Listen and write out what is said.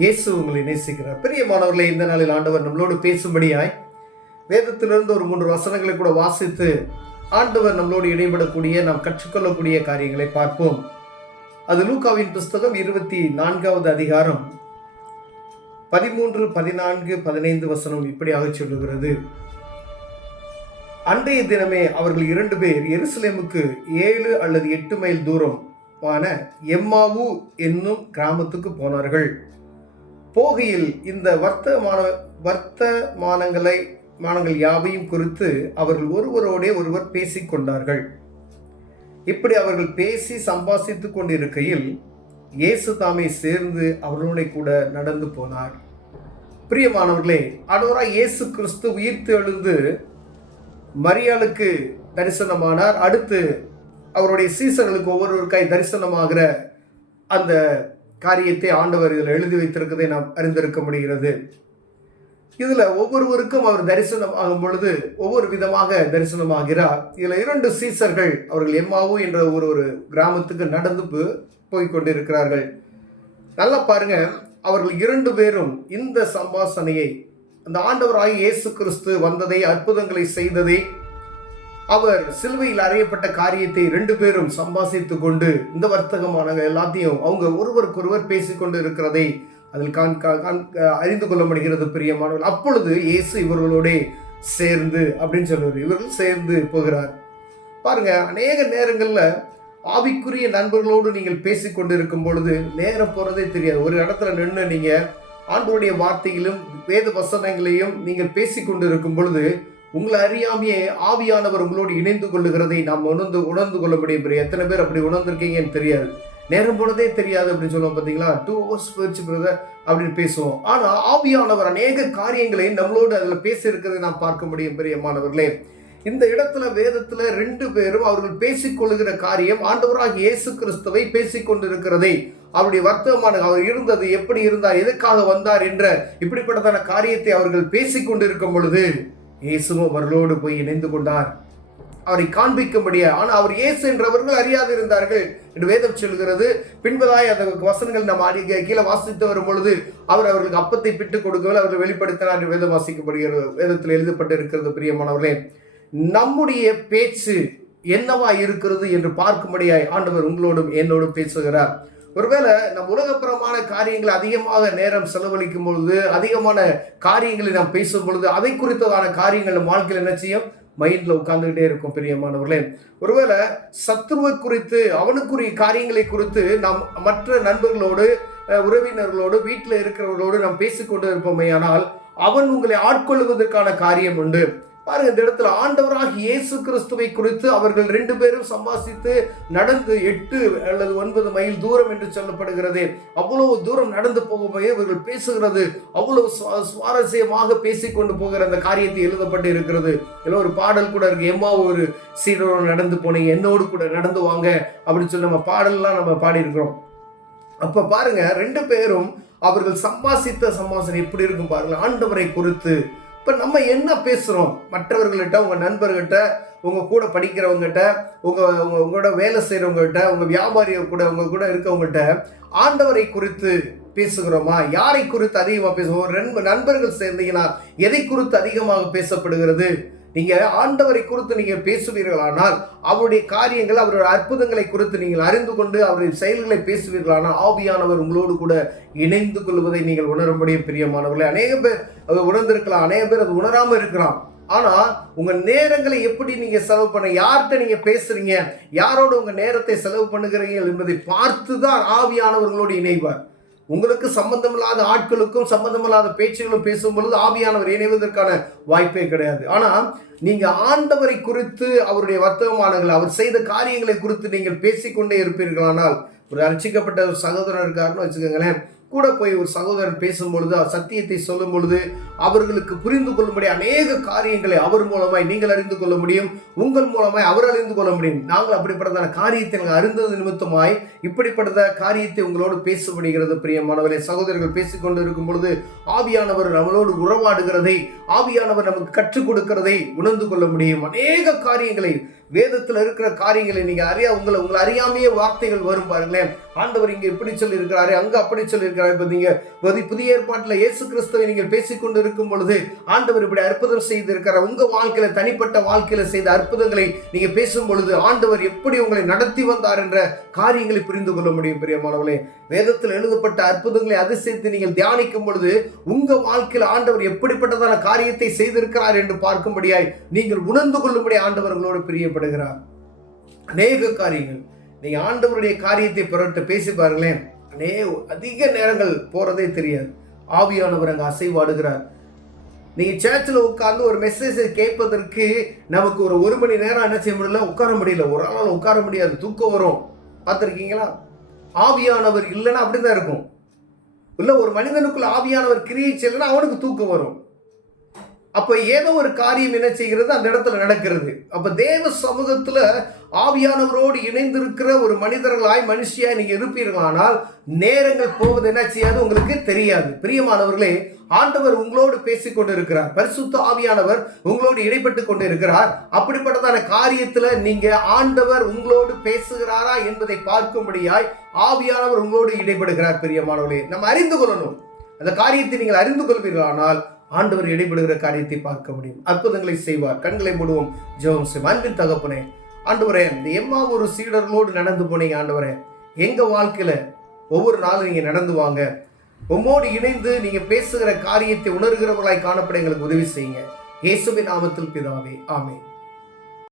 இயேசு உங்களை நேசிக்கிறார். பிரியமானவர்களே, இந்த நாளில் ஆண்டவர் நம்மளோடு பேசும்படியாய் வேதத்திலிருந்து ஒரு 3 வசனங்களை கூட வாசித்து ஆண்டவர் நம்மளோடு இடைபடக்கூடிய, நாம் கற்றுக்கொள்ளக்கூடிய காரியங்களை பார்ப்போம். அது லூக்காவின் புஸ்தகம் 24வது அதிகாரம் 13, 14, 15 வசனம் இப்படியாக சொல்லுகிறது. அன்றைய தினமே அவர்கள் 2 பேர் எருசலேமுக்கு 7 அல்லது 8 மைல் தூரமான எம்மாவு என்னும் கிராமத்துக்கு போனார்கள். போகையில் இந்த வர்த்தமானங்கள் யாவையும் குறித்து அவர்கள் ஒருவரோடே ஒருவர் பேசிக்கொண்டார்கள். இப்படி அவர்கள் பேசி சம்பாஷித்துக் கொண்டிருக்கையில் இயேசு தாமே சேர்ந்து அவர்களோட கூட நடந்து போனார். பிரியமானவர்களே, ஆண்டவராய் இயேசு கிறிஸ்து உயிர்த்து எழுந்து மரியாளுக்கு தரிசனமானார். அடுத்து அவருடைய சீசர்களுக்கு ஒவ்வொருவருக்காய் தரிசனமாகிற அந்த காரியத்தை ஆண்டவர் இதில் எழுதி வைத்திருக்கதை நாம் அறிந்திருக்க முடிகிறது. இதில் ஒவ்வொருவருக்கும் அவர் தரிசனம் ஆகும் பொழுது ஒவ்வொரு விதமாக தரிசனமாகிறார். இதில் 2 சீசர்கள் அவர்கள் எம்மாவு என்ற ஒரு கிராமத்துக்கு நடந்து போய்கொண்டிருக்கிறார்கள். நல்லா பாருங்க, அவர்கள் 2 பேரும் இந்த சம்பாஷணையை, அந்த ஆண்டவராய் இயேசு கிறிஸ்து வந்ததை, அற்புதங்களை செய்ததை, அவர் சிலுவையில் அறையப்பட்ட காரியத்தை 2 பேரும் சம்பாஷித்து கொண்டு இந்த வர்த்தகமான எல்லாத்தையும் அவங்க ஒருவருக்கொருவர் பேசிக்கொண்டு இருக்கிறதை அதில் அறிந்து கொள்ள முடிகிறது. பிரியமானவர்கள், அப்பொழுது இயேசு இவர்களோட சேர்ந்து அப்படின்னு சொல்லுவார். இவர்கள் சேர்ந்து போகிறார். பாருங்க, அநேக நேரங்களில் ஆவிக்குரிய நண்பர்களோடு நீங்கள் பேசிக்கொண்டு இருக்கும் பொழுது நேரம் போறதே தெரியாது. ஒரு இடத்துல நின்று நீங்க ஆண்டவருடைய வார்த்தையிலும் வேத வசனங்களையும் நீங்கள் பேசிக்கொண்டு இருக்கும் பொழுது உங்களை அறியாமையே ஆவியானவர் உங்களோடு இணைந்து கொள்ளுகிறதை நாம் உணர்ந்து கொள்ள முடியும். எத்தனை பேர் அப்படி உணர்ந்திருக்கீங்கன்னு தெரியாது. நேரம் போனதே தெரியாது அப்படின்னு சொல்லுவோம். பார்த்தீங்களா, 2 hours போயிடுச்சு பிரதர் அப்படின்னு பேசுவோம். ஆனால் ஆவியானவர் அநேக காரியங்களை நம்மளோடு அதில் பேசி இருக்கிறதை நாம் பார்க்க முடியும். பிரியமானவர்களே, இந்த இடத்துல வேதத்தில் 2 பேரும் அவர்கள் பேசிக்கொள்ளுகிற காரியம் ஆண்டவராக இயேசு கிறிஸ்துவை பேசிக்கொண்டிருக்கிறதை, அவருடைய வர்த்தகமான அவர் இருந்தது, எப்படி இருந்தார், எதுக்காக வந்தார் என்ற இப்படிப்பட்டதான காரியத்தை அவர்கள் பேசிக்கொண்டிருக்கும் பொழுது இயேசுவும் அவர்களோடு போய் இணைந்து கொண்டார், அவரை காண்பிக்கும்படியா. ஆனால் அவர் இயேசு என்றவர்கள் அறியாது இருந்தார்கள் என்று வேதம் சொல்கிறது. பின்பதாய் அந்த வசனங்கள் நம்ம கீழே வாசித்து வரும் பொழுது அவர்களுக்கு அப்பத்தை பிட்டு கொடுக்கவில்லை, அவர்கள் வெளிப்படுத்தினார் என்று வேதம் வாசிக்கப்படுகிறது, வேதத்தில் எழுதப்பட்டு இருக்கிறது. பிரியமானவர்களே, நம்முடைய பேச்சு என்னவா இருக்கிறது என்று பார்க்கும்படியாய் ஆண்டவர் உங்களோடும் என்னோடும் பேசுகிறார். ஒருவேளை நம் உலகப்புறமான காரியங்களை அதிகமாக நேரம் செலவழிக்கும் பொழுது, அதிகமான காரியங்களை நாம் பேசும் பொழுது, அதை குறித்ததான காரியங்கள் நம் வாழ்க்கையில் என்ன செய்யும், மைண்டில் உட்கார்ந்துகிட்டே இருக்கும். பிரியமானவர்களே, ஒருவேளை சத்ருவை குறித்து, அவனுக்குரிய காரியங்களை குறித்து நாம் மற்ற நண்பர்களோடு, உறவினர்களோடு, வீட்டில் இருக்கிறவர்களோடு நாம் பேசிக்கொண்டு இருப்போமே, ஆனால் அவன் உங்களை ஆட்கொள்வதற்கான காரியம் உண்டு. பாருங்க, இந்த இடத்துல ஆண்டவராக இயேசு கிறிஸ்துவை குறித்து அவர்கள் 2 பேரும் சம்பாஷித்து நடந்து 8 அல்லது 9 மைல் தூரம் என்று சொல்லப்படுகிறது. அவ்வளவு தூரம் நடந்து போகும்போது இவர்கள் பேசுகிறது அவ்வளவு சுவாரஸ்யமாக பேசிக்கொண்டு போகிற அந்த காரியத்தை எழுதப்பட்டு இருக்கிறது. இல்லை ஒரு பாடல் கூட இருக்கு, எம்மா ஒரு சீடரோடு நடந்து போனீங்க, என்னோடு கூட நடந்து வாங்க அப்படின்னு சொல்லி நம்ம பாடல்லாம் நம்ம பாடியிருக்கிறோம். அப்ப பாருங்க, 2 பேரும் அவர்கள் சம்பாஷணை எப்படி இருக்கும் பாருங்க, ஆண்டவரை குறித்து. இப்போ நம்ம என்ன பேசுகிறோம் மற்றவர்கள்கிட்ட, உங்கள் நண்பர்கிட்ட, உங்கள் கூட படிக்கிறவங்ககிட்ட, உங்களோட வேலை செய்கிறவங்ககிட்ட, உங்கள் வியாபாரியை கூட, உங்கள் கூட இருக்கவங்ககிட்ட ஆண்டவரை குறித்து பேசுகிறோமா? யாரை குறித்து அதிகமாக பேசுவோம்? 2 நண்பர்கள் சேர்ந்தீங்கன்னா எதை குறித்து அதிகமாக பேசப்படுகிறது? நீங்கள் ஆண்டவரை குறித்து நீங்கள் பேசுவீர்களானால், அவருடைய காரியங்கள், அவருடைய அற்புதங்களை குறித்து நீங்கள் அறிந்து கொண்டு அவருடைய செயல்களை பேசுவீர்களானால் ஆவியானவர் உங்களோடு கூட இணைந்து கொள்வதை நீங்கள் உணர முடியும். பிரியமானவர்களே, அநேக பேர் அதை உணர்ந்திருக்கலாம், அநேக பேர் அது உணராமல் இருக்கலாம். ஆனால் உங்கள் நேரங்களை எப்படி நீங்கள் செலவு பண்ண, யார்கிட்ட நீங்கள் பேசுறீங்க, யாரோடு உங்கள் நேரத்தை செலவு பண்ணுகிறீர்கள் என்பதை பார்த்து தான் ஆவியானவர்களோடு இணைவார். உங்களுக்கு சம்பந்தமில்லாத ஆட்களுக்கும் சம்பந்தமில்லாத பேச்சுகளும் பேசும் பொழுது ஆவியானவர் இணைவதற்கான வாய்ப்பே கிடையாது. ஆனால் நீங்கள் ஆண்டவரை குறித்து, அவருடைய வர்த்தகமானங்கள், அவர் செய்த காரியங்களை குறித்து நீங்கள் பேசிக்கொண்டே இருப்பீர்களானால், ஒரு ரட்சிக்கப்பட்ட ஒரு சகோதரன் இருக்காருன்னு வச்சுக்கோங்களேன், கூட போய் ஒரு சகோதரன் பேசும் பொழுது, சத்தியத்தை சொல்லும் பொழுது அவர்களுக்கு புரிந்து கொள்ளும்படி அநேக காரியங்களை அவர் மூலமாய் நீங்கள் அறிந்து கொள்ள முடியும், உங்கள் மூலமாய் அவர் அறிந்து கொள்ள முடியும். நாங்கள் அப்படிப்பட்டதான காரியத்தை நாங்கள் அறிந்தது நிமித்தமாய் இப்படிப்பட்ட காரியத்தை உங்களோடு பேசப்படுகிறது. பிரியமானவர்களே, சகோதரர்கள் பேசிக்கொண்டு இருக்கும் பொழுது ஆவியானவர் நம்மளோடு உறவாடுகிறதை, ஆவியானவர் நமக்கு கற்றுக் கொடுக்கிறதை உணர்ந்து கொள்ள முடியும். அநேக காரியங்களை, வேதத்தில் இருக்கிற காரியங்களை நீங்கள் உங்களை அறியாமையே வார்த்தைகள் வரும் பாருங்களேன். ஆண்டவர் இங்க இப்படி சொல்லியிருக்கிறாரு, அங்க அப்படி சொல்லியிருக்கிறாரு. இப்ப நீங்க புதிய ஏற்பாட்டில் இயேசு கிறிஸ்துவை நீங்கள் பேசிக்கொண்டு இருக்கும் பொழுது ஆண்டவர் இப்படி அற்புதம் செய்திருக்கிறார். உங்க வாழ்க்கையில, தனிப்பட்ட வாழ்க்கையில செய்த அற்புதங்களை நீங்க பேசும் பொழுது ஆண்டவர் எப்படி உங்களை நடத்தி வந்தார் என்ற காரியங்களை புரிந்து கொள்ள முடியும். பிரியமானவர்களே, வேதத்தில் எழுதப்பட்ட அற்புதங்களை அதிசயத்தை நீங்கள் தியானிக்கும் பொழுது உங்க வாழ்க்கையில் ஆண்டவர் எப்படிப்பட்டதான காரியத்தை செய்திருக்கிறார் என்று பார்க்கும்படியாய் நீங்கள் உணர்ந்து கொள்ளும்படி ஆண்டவர் உங்களோடு பிரியப்படுகிறார். அநேக காரியங்கள் நீங்க ஆண்டவருடைய காரியத்தை பிறட்டு பேசி பாருங்களேன், அதிக நேரங்கள் போறதே தெரியாது. ஆவியானவர் அங்க அசைவாடுகிறார். நீங்க சர்ச்சில் உட்கார்ந்து ஒரு மெசேஜை கேட்பதற்கு நமக்கு ஒரு மணி நேரம் என்ன செய்ய முடியல, உட்கார முடியல. ஒரு ஆளால் உட்கார முடியாது, தூக்கம் வரும். பார்த்துருக்கீங்களா? ஆவியானவர் இல்லைன்னா அப்படிதான் இருக்கும். இல்ல, ஒரு மனிதனுக்குள்ள ஆவியானவர் கிரியை செய்யலைன்னா அவனுக்கு தூக்கம் வரும். அப்ப ஏதோ ஒரு காரியம் என்ன செய்கிறது, அந்த இடத்துல நடக்கிறது. அப்ப தேவ சமூகத்துல ஆவியானவரோடு இணைந்திருக்கிற ஒரு மனுஷியாய் நீங்க இருப்பீர்களானால் நேரங்கள் போவது என்ன செய்யாது, உங்களுக்கு தெரியாது. பிரியமானவர்களே, ஆண்டவர் உங்களோடு பேசிக் கொண்டிருக்கிறார். பரிசுத்த ஆவியானவர் உங்களோடு இடைப்பட்டு கொண்டு இருக்கிறார். அப்படிப்பட்டதான காரியத்துல நீங்க ஆண்டவர் உங்களோடு பேசுகிறாரா என்பதை பார்க்கும்படியாய் ஆவியானவர் உங்களோடு இடைப்படுகிறார். பிரியமானவர்களே, நம்ம அறிந்து கொள்ளணும். அந்த காரியத்தை நீங்கள் அறிந்து கொள்வீர்களானால் ஆண்டவர் இடைபடுகிற காரியத்தை பார்க்க முடியும். அற்புதங்களை செய்வார். கண்களை மூடுவோம், ஜெபம் செய்வோம். அன்பின் தகப்பனே, ஆண்டவரே, இந்த எம்மாவூரு சீடர்களோடு நடந்து போனீங்க. ஆண்டவரே, எங்க வாழ்க்கையில ஒவ்வொரு நாளும் நீங்க நடந்து வாங்க. உம்மோடு இணைந்து நீங்க பேசுகிற காரியத்தை உணர்கிறவர்களாய் காணப்பட எங்களுக்கு உதவி செய்யுங்க. இயேசுவின் நாமத்தில் பிதாவே, ஆமென்.